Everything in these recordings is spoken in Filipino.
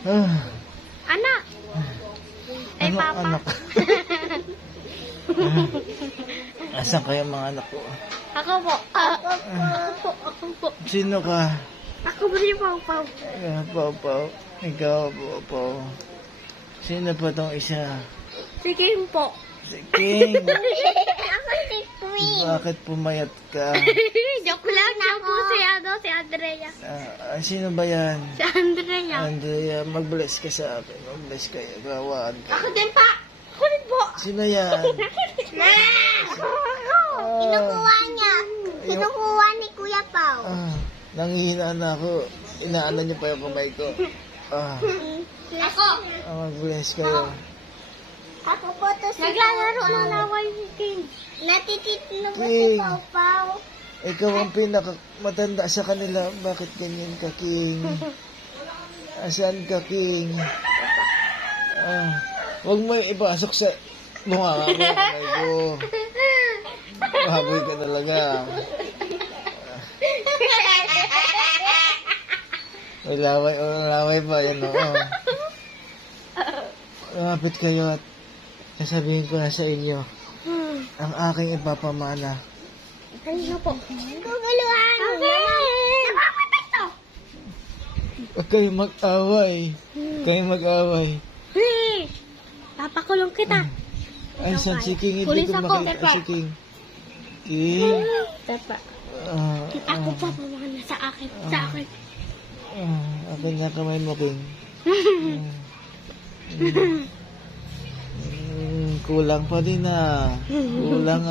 Ah, Anak! Ay, ano Papa. anak? Asan kayo mga anak ko? Ako po. Ako po. Sino ka? Ako po si Pau. Pau. Ikaw, Pau. Sino pa tong isa? Si Kim po. Si King. Ako si Queen. Bakit pumayat ka? Joke lang. Siya po si Andrea. Sino ba yan? Si Andrea. Andrea, mag-bless ka sa akin. Mag-bless kayo. Gawaan ka. Ako din pa. Ako din po. Sino yan? Kinukuha niya. Kinukuha ni Kuya Pau. Nanghihina na ako. Inaanan niyo pa yung kamay ko. Ako. Mag-bless kayo. Ako po to si naglalaro ng laway si King. Natititino ba si King. Pau Pau? Ikaw ang pinakamatanda sa kanila. Bakit ganyan ka, King? Asan ka, King? Huwag mo ipasok sa mukha ko. Kamay ko. Baboy ka talaga. May laway pa. Yan o. Lumapit kayo at sasabihin ko na sa inyo ang aking ipapamana. Kanina po. Guguluhan. Namamatay to. Huwag kayong mag-away. Papakulong kita. Ay, saan si King? Hindi Pulis ko ako. makita si King. King? Tapa. Ah, Ako pa pamana sa akin. Sa akin. akin na kamay mo, King. Kulang pa din Kulang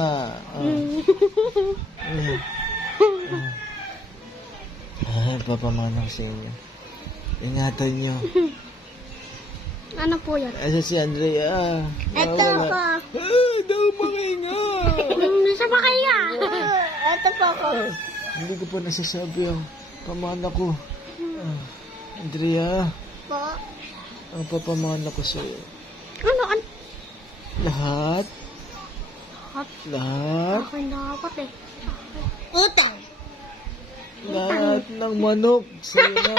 papamana ko sa inyo. Ingatan nyo. Ano po yan? Asa si Andrea? Ito Nawawala. ako. Daw makinga. Nasa ba kaya? Ito po ako. Hindi ko pa nasasabi ang pamana ko. Andrea, Po. ang papamana ko sa'yo. Ano? Lahat? Akin dapat eh. Utang. Lahat ng manok sa'yo na.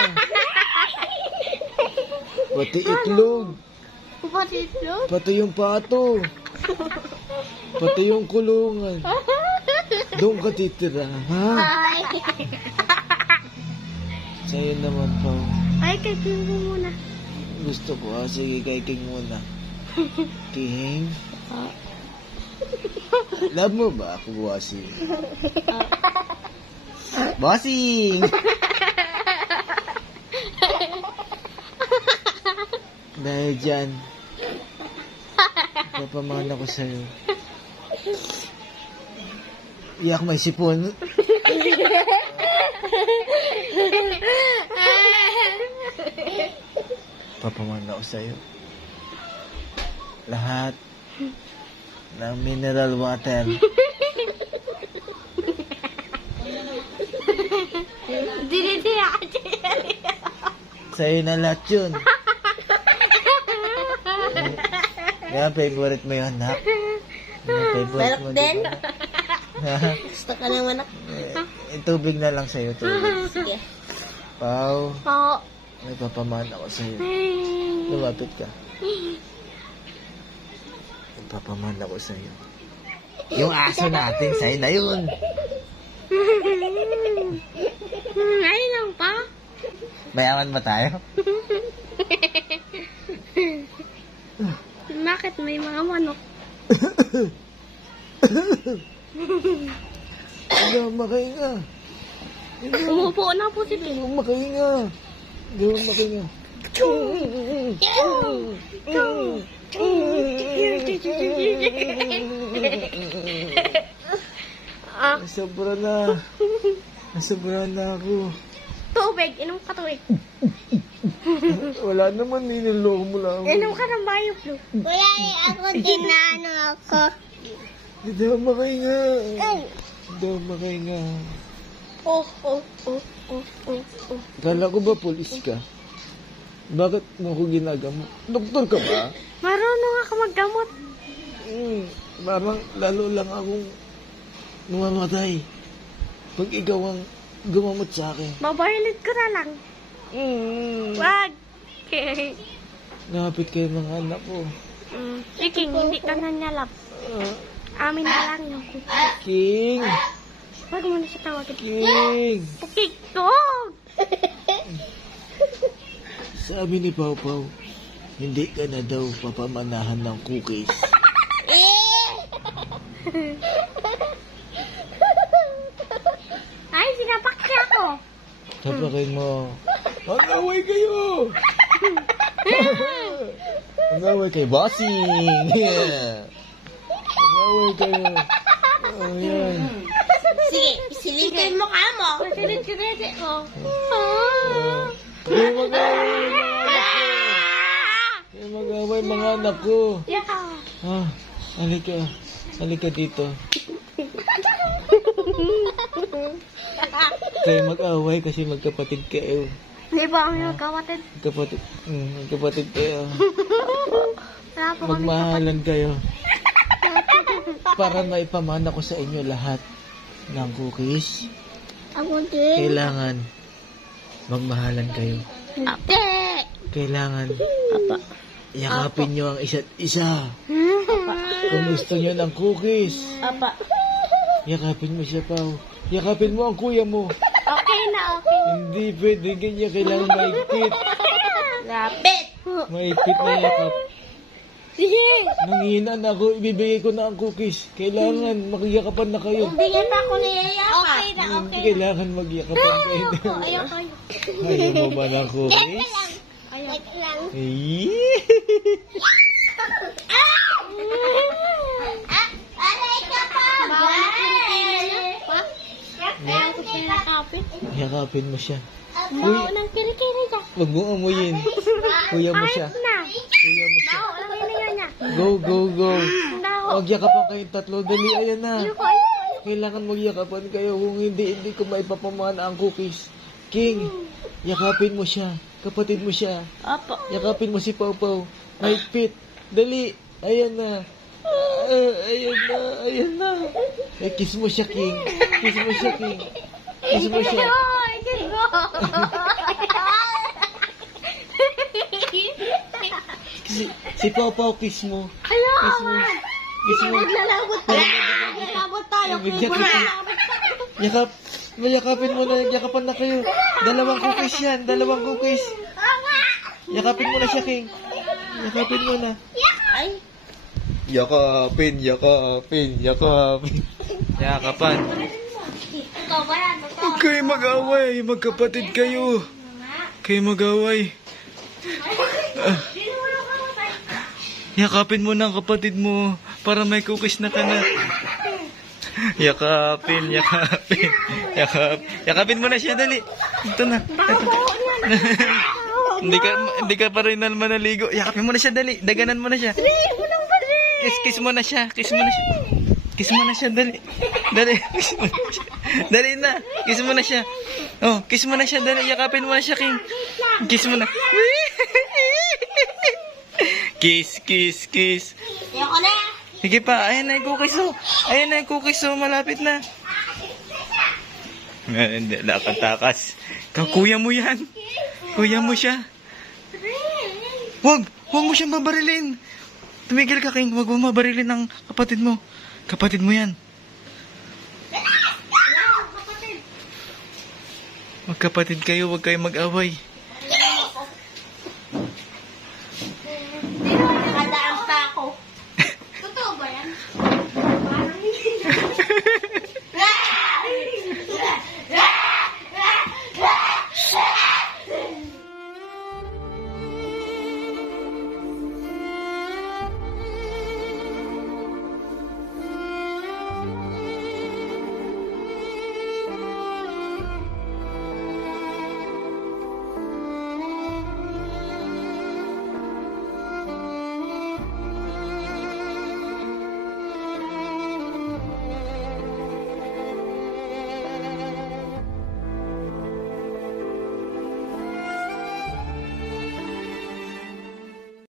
Pati itlog. Pati itlog? Pati yung pato. Pati yung kulungan. Doon ka titira, ha? Ay. Sa'yo naman, Pao. Ay, kay King mo muna. Gusto ko, sige, kay King muna. King? Love mo ba ako, Bossing? Bossing! Dahil dyan, papamana ko sa'yo. Iyak may sipon. Papamana ko sa'yo. Lahat ng mineral water. Dinidira ka Sa'yo na lahat yun. Yan, favorite mo yun, ha? Favorite mo, din. di ba? Gusto ka naman ako. Tubig na lang sa'yo, tubig. Sige. Pao, Po. may papamana ko sa'yo. Lumapit ka. May papamana ko sa'yo. Yung aso natin, sa'yo na yun. Ay lang pa. Mayaman ba tayo? Bakit may mga manok? Hindi ako makahinga. Umupo na po si Hindi King. ako makahinga. Hindi ako makahinga. Nasobra na. Nasobra na ako. Tubig. Inom ka tubig. Wala naman, niniloko mo lang. Inom ka ng Bioflu. Kuya, ako din na ano ako. Hindi ako makahinga. Hindi ako makahinga. Oh. Kala ko ba pulis ka? Bakit mo ako ginagamot? Doktor ka ba? Marunong ako maggamot. Parang lalo lang akong namamatay. Pag ikaw ang gumamot sa akin. Babayalid ko na lang. Wag. King. Lapit kayo mga anak ko. Si King, hindi ka na niya love. Amin na lang yung King! Huwag mo na siya tawagin. King! King, tog! Sabi ni Pau Pau, hindi ka na daw papamanahan ng cookies. Ay, sinapak siya ako. Tapakin mo. Mag-away kayo! Mag-away kay Bossing! Mag-away kayo. Oh, yan. Sige, silipin mo ka mo. Silit-silit ko. Hindi mag-away mga anak ko. Hindi mag-away mga anak ko. Ah, halika. Halika dito. Kayo mag-away kasi magkapatid kayo. Di ba kami magkawatid? Magkapatid kayo. Wala po kami Magmahalan kayo. Para maipamana ko sa inyo lahat ng cookies. Ako din. Kailangan magmahalan kayo. Ate! Kailangan Papa. yakapin nyo ang isa't isa. Kung gusto nyo ng cookies, Apa. yakapin mo siya, Pao. Yakapin mo ang kuya mo. Okay na, okay. Hindi pwede ganyan. Kailangan maigpit. Lapit. Maigpit na yakap. Sige! Nanghina na ako. Ibibigay ko na ang cookies. Kailangan magyakapan na kayo. Bigyan pa ako niyayaka. Okay na, Hindi kailangan magyakapan kayo. Ayaw kayo. Ayaw mo ba ng cookies? Wait lang. Eh? Aray ka pa. Ayaw ko pinakapit. Yakapin mo siya. Bawo ng kiri-kiri niya. Huwag mo amuyin. Kuya mo siya. Na. Kuya mo siya. Bawo lang hininga niya. Go, go, go. Bawo. Magyakapan kayong tatlo. Dali, ayan na. Ayoko, ayoko. Kailangan magyakapan kayo. Kung hindi ko maipapamana ang cookies. King, yakapin mo siya. Kapatid mo siya. Opo. Yakapin mo si Pau Pau. Mahigpit. Dali. Ayan na. Ayan na. Ayan na. Eh, kiss mo siya, King. Kiss mo siya, King. Kiss mo siya. Ay, kigo. Si Pau Pau, kiss mo. Ayaw. Kiss mo. Kiss mo. Lalabot tayo. Lalabot tayo. Bigyan kita. Yakap. Yakapin mo na. Yakapan na kayo. Dalawang cookies yan. Dalawang cookies. Yakapin mo na siya, King. Yakapin mo na. Ay. Yakapin, yakapin, yakapin. Yakapan. Ikaw ba yan? Huwag kayo mag-away. Magkapatid kayo. Kayo mag-away. Yakapin mo na ang kapatid mo para may cookies na ka na. Yakapin, yakapin. Yakapin mo na siya, dali. Ito na. Ito. Hindi ka pa rin naman naligo. Yakapin mo na siya, dali. Daganan mo na siya. Kiss mo na siya. Kiss mo na siya. Kiss mo na siya, dali. Dali. Kiss mo na siya. Dali na. Kiss mo na siya. Oh, kiss mo na siya, dali. Yakapin mo na siya, King. Kiss mo na. Kiss, kiss, kiss. Ayoko na. Sige pa, ayan na yung cookies oh. Ayan na yung cookies oh, malapit na. Hindi, nakatakas. Kuya mo yan. Kuya mo siya. Huwag mo siyang babarilin. Tumigil ka, King. Huwag mo mabarilin ng kapatid mo. Kapatid mo yan. Magkapatid kayo, huwag kayo mag-away.